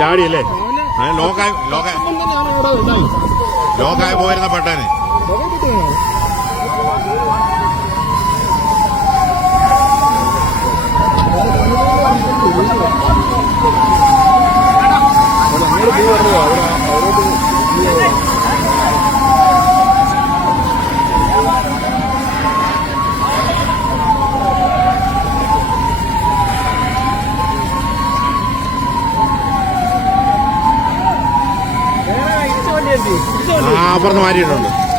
ചാടിയല്ലേ അങ്ങനെ ലോക്കായി ലോക്കായി പോയിരുന്ന പട്ടാന് Thank you. ആഭരണം മാറിയിട്ടുണ്ട്